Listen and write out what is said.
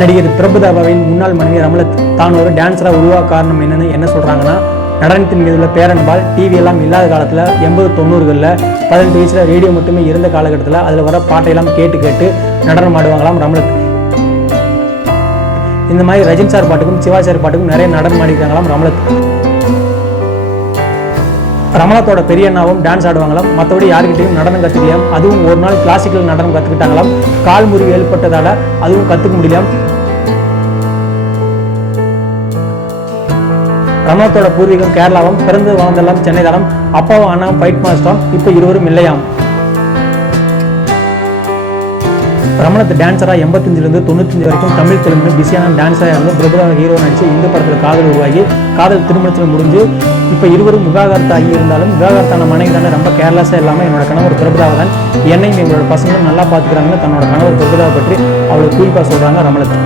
நடிகர் பிரபுதாபாவின் முன்னாள் மனைவி ரமலத் தான் ஒரு டான்ஸரா உருவாக காரணம் என்ன சொல்றாங்கன்னா, நடனத்தின் மீது உள்ள பேரன்பால் டிவி எல்லாம் இல்லாத காலத்தில் 80-90களில் 18 வயசுல ரேடியோ மட்டுமே இருந்த காலகட்டத்தில் அதில் வர பாட்டையெல்லாம் கேட்டு கேட்டு நடனம் ஆடுவாங்களாம் ரமலத். இந்த மாதிரி ரஜினி சார் பாட்டுக்கும் சிவா சார் பாட்டுக்கும் நிறைய நடனம் ஆடிக்கிறாங்களாம் ரமலத். ரமலத்தோட பெரிய அண்ணாவும் டான்ஸ் ஆடுவாங்களாம். மற்றபடி யாருக்கிட்டையும் நடனம் கற்றுக்கலாம். அதுவும் ஒரு நாள் கிளாசிக்கல் நடனம் கற்றுக்கிட்டாங்களாம். கால் முறிவு ஏற்பட்டதால அதுவும் கற்றுக்க முடியலாம். ரமலத்தோட பூர்வீகம் கேரளாவும், பிறந்து வாழ்ந்தெல்லாம் சென்னை தானம். அப்பாவும் அண்ணாவும் ஃபைட் மாஸ்டரும். இப்போ இருவரும் இல்லையாம். ரமலத் டான்ஸரா 85லேருந்து 95 வரைக்கும் தமிழ் தெலுங்கு பிஸியான டான்ஸராக இருந்து பிரபுதா ஹீரோ நடிச்சு இந்த படத்தில் காதல் உருவாகி காதல் திருமணத்தில் முடிஞ்சு இப்போ இருவரும் விவாகரத்து ஆகி இருந்தாலும் விவாகரத்தான மனைவி தானே ரொம்ப கேர்லெஸ்ஸாக இல்லாமல் என்னோட கணவர் பிரபுதாவை தான் என்னையும் எங்களோட பசங்களும் நல்லா பார்த்துக்கிறாங்கன்னு தன்னோட கணவர் பிரபுதாவை பற்றி அவளை குறிப்பாக சொல்கிறாங்க ரமலத்.